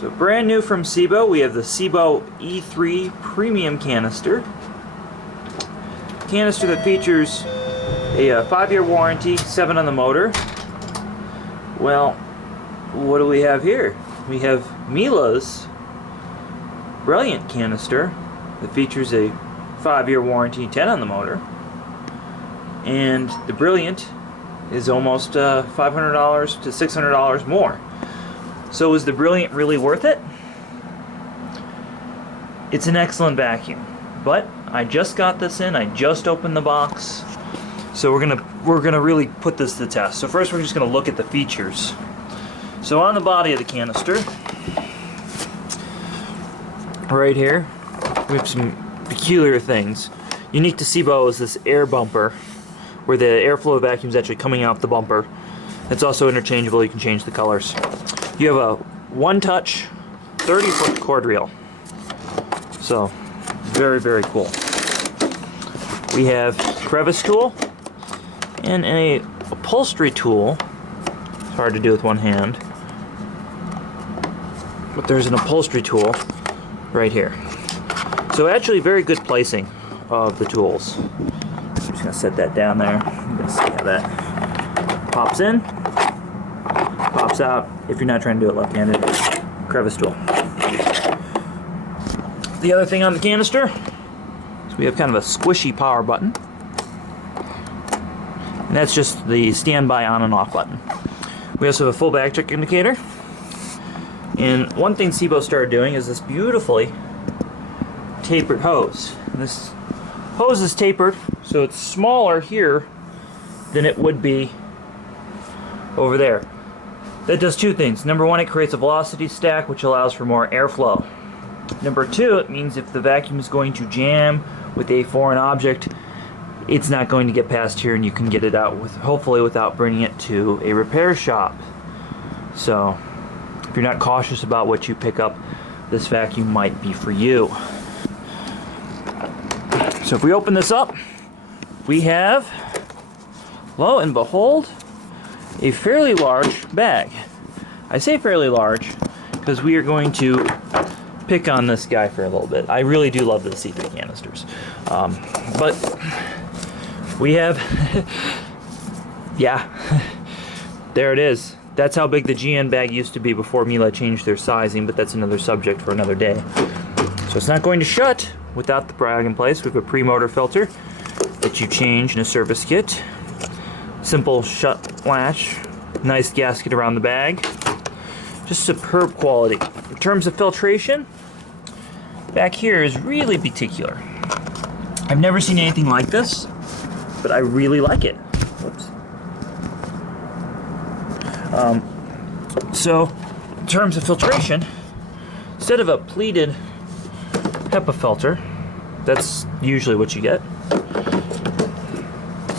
So brand new from SEBO, we have the SEBO E3 Premium canister. Canister that features a 5-year warranty, 7 on the motor. Well, what do we have here? We have Miele's Brilliant canister that features a 5-year warranty, 10 on the motor. And the Brilliant is almost $500 to $600 more. So is the Brilliant really worth it? It's an excellent vacuum, but I just got this in. I just opened the box, so we're gonna really put this to the test. So first, we're just gonna look at the features. So on the body of the canister, right here, we have some peculiar things. Unique to SEBO is this air bumper, where the airflow vacuum is actually coming out the bumper. It's also interchangeable. You can change the colors. You have a one-touch 30-foot cord reel. So, very, very cool. We have crevice tool and a upholstery tool. It's hard to do with one hand, but there's an upholstery tool right here. So actually very good placing of the tools. I'm just going to set that down there. You can see how that pops in, pops out if you're not trying to do it left-handed. Crevice tool. The other thing on the canister is we have kind of a squishy power button, and that's just the standby on and off button. We also have a full back check indicator, and one thing SEBO started doing is this beautifully tapered hose. And this hose is tapered, so it's smaller here than it would be over there. That does two things. Number one, it creates a velocity stack, which allows for more airflow. Number two, it means if the vacuum is going to jam with a foreign object, it's not going to get past here, and you can get it out with, hopefully without bringing it to a repair shop. So if you're not cautious about what you pick up, this vacuum might be for you. So if we open this up, we have, lo and behold, a fairly large bag. I say fairly large because we are going to pick on this guy for a little bit. I really do love the C3 canisters. But we have, yeah, there it is. That's how big the GN bag used to be before Miele changed their sizing, but that's another subject for another day. So it's not going to shut without the bag in place. We have a pre-motor filter that you change in a service kit. Simple shut latch, nice gasket around the bag. Just superb quality. In terms of filtration, back here is really particular. I've never seen anything like this, but I really like it. Whoops. So, in terms of filtration, instead of a pleated HEPA filter, that's usually what you get,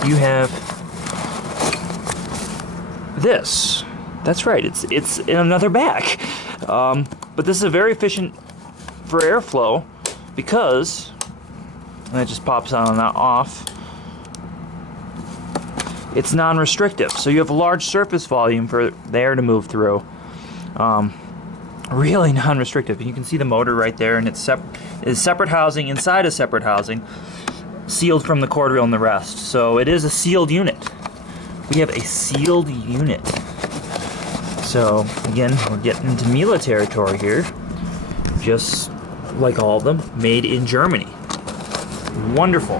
you have this. That's right, it's in another bag. But this is very efficient for airflow because, and it just pops on and off, it's non-restrictive. So you have a large surface volume for the air to move through. Really non-restrictive. You can see the motor right there, and it's separate housing inside a separate housing, sealed from the cord reel and the rest. So it is a sealed unit. We have a sealed unit. So again, we're getting into Miele territory here, just like all of them, made in Germany. Wonderful.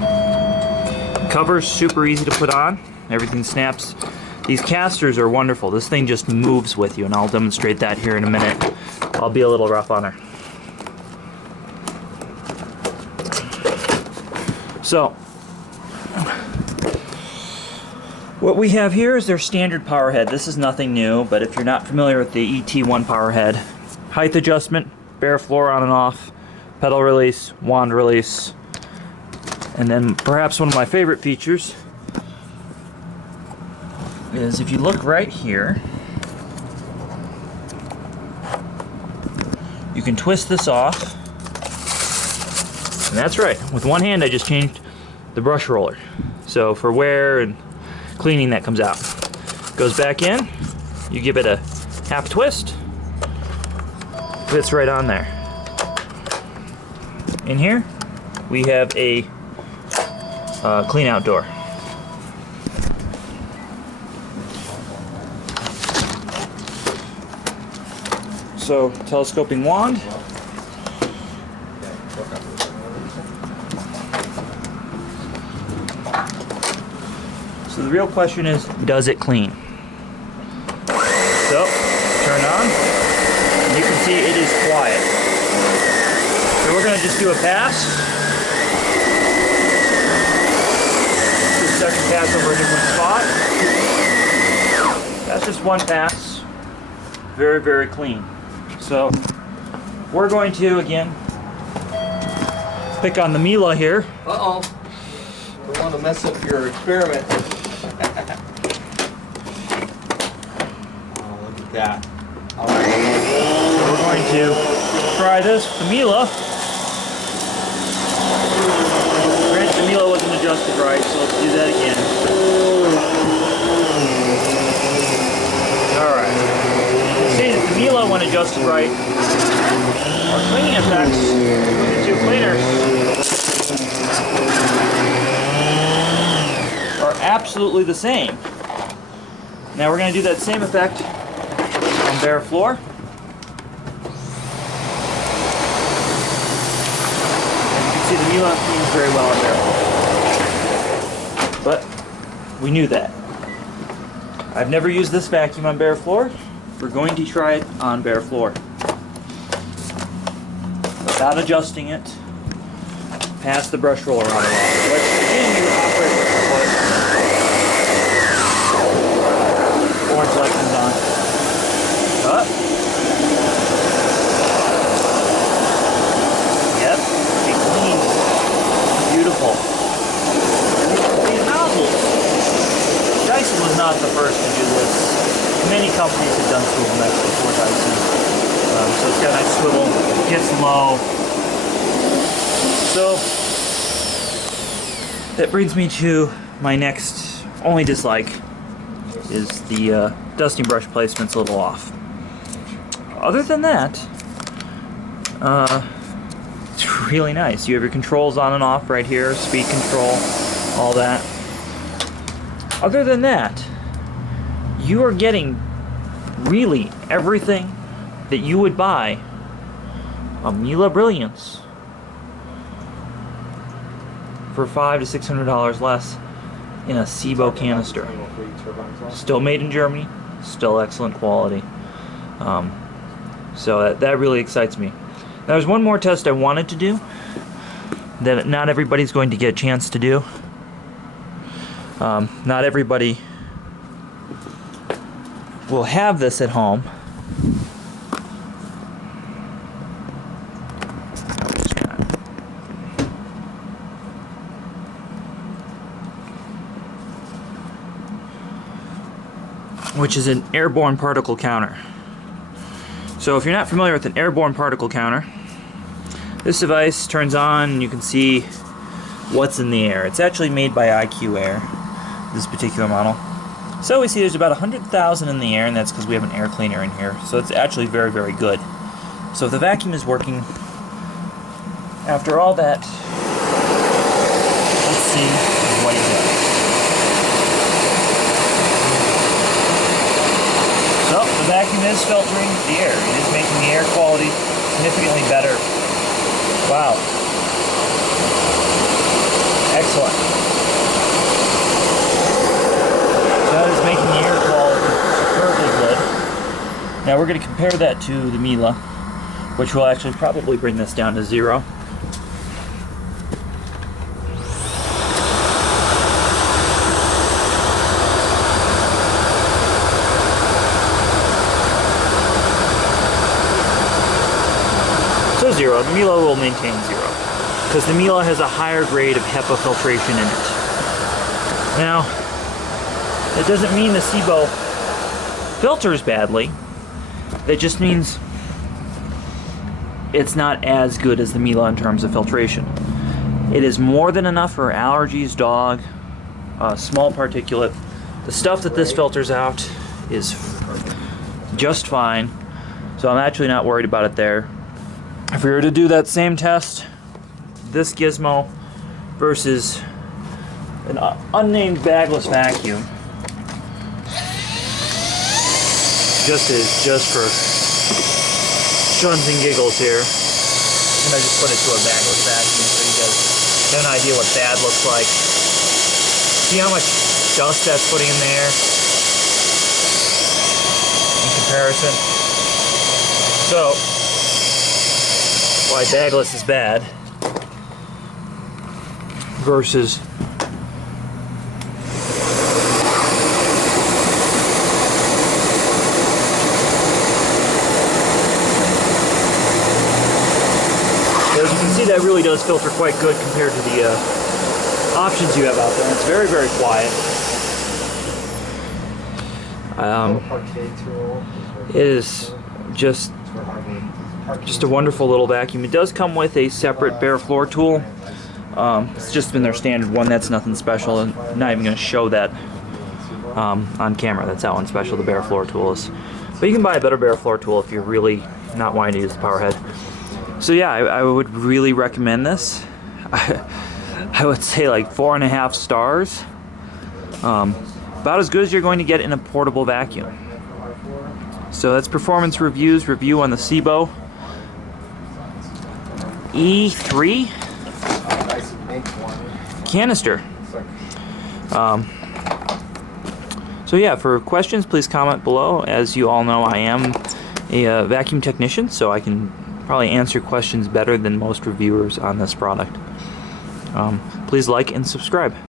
Cover's super easy to put on. Everything snaps. These casters are wonderful. This thing just moves with you, and I'll demonstrate that here in a minute. I'll be a little rough on her. So, what we have here is their standard power head. This is nothing new, but if you're not familiar with the ET1 power head, height adjustment, bare floor on and off, pedal release, wand release, and then perhaps one of my favorite features is if you look right here, you can twist this off, and that's right, with one hand I just changed the brush roller. So for wear and cleaning, that comes out. Goes back in, you give it a half twist, fits right on there. In here, we have a clean out door. So, telescoping wand. So the real question is, does it clean? So, turn on, and you can see it is quiet. So we're going to just do a pass. Do a second pass over a different spot. That's just one pass. Very, very clean. So we're going to, again, pick on the Miele here. Uh-oh. Don't want to mess up your experiment. Oh, look at that. All right. So we're going to try this with the Miele. Granted, the Miele wasn't adjusted right, so let's do that again. Alright. See that the Miele, when adjusted right, our cleaning effects with the two cleaners are absolutely the same. Now we're going to do that same effect on bare floor. As you can see, the Miele cleans very well on bare floor. But we knew that. I've never used this vacuum on bare floor. We're going to try it on bare floor. Without adjusting it, pass the brush roller on and off. Which, again, you operate with the foot. Orange light comes on. Up. Yep, it cleans. Beautiful. These nozzles. Dyson was not the first to do this. Many companies have done swivel necks before Dyson. So it's got a nice swivel, gets low. So that brings me to my next only dislike, is the dusting brush placement's a little off. Other than that, it's really nice. You have your controls on and off right here, speed control, all that. Other than that, you are getting really everything that you would buy a Miele Brilliance for $500 to $600 less in a SEBO canister. Still made in Germany, still excellent quality. So that really excites me. Now, there's one more test I wanted to do that not everybody's going to get a chance to do. Not everybody will have this at home. Which is an airborne particle counter. So if you're not familiar with an airborne particle counter, this device turns on and you can see what's in the air. It's actually made by IQ Air, this particular model. So we see there's about 100,000 in the air, and that's because we have an air cleaner in here. So it's actually very, very good. So if the vacuum is working, after all that, let's see what it does. So the vacuum is filtering the air. It is making the air quality significantly better. Wow. Excellent. That is making the air quality superbly good. Now we're going to compare that to the Miele, which will actually probably bring this down to 0. So 0. The Miele will maintain 0, because the Miele has a higher grade of HEPA filtration in it. Now, that doesn't mean the SEBO filters badly. That just means it's not as good as the Miele in terms of filtration. It is more than enough for allergies, dog, small particulate. The stuff that this filters out is just fine. So I'm actually not worried about it there. If we were to do that same test, this gizmo versus an unnamed bagless vacuum, just for shuns and giggles here, and I just put it to a bagless vacuum so you guys have an idea what bad looks like. See how much dust that's putting in there in comparison? So, why bagless is bad versus as you can see, that really does filter quite good compared to the options you have out there. It's very, very quiet. It is just a wonderful little vacuum. It does come with a separate bare floor tool. It's just been their standard one. That's nothing special. I'm not even going to show that on camera. That's how unspecial the bare floor tool is. But you can buy a better bare floor tool if you're really not wanting to use the power head. So yeah, I would really recommend this. I would say like 4.5 stars. About as good as you're going to get in a portable vacuum. So that's performance review on the SEBO E3 canister. So yeah, for questions, please comment below. As you all know, I am a vacuum technician, so I can probably answer questions better than most reviewers on this product. Please like and subscribe.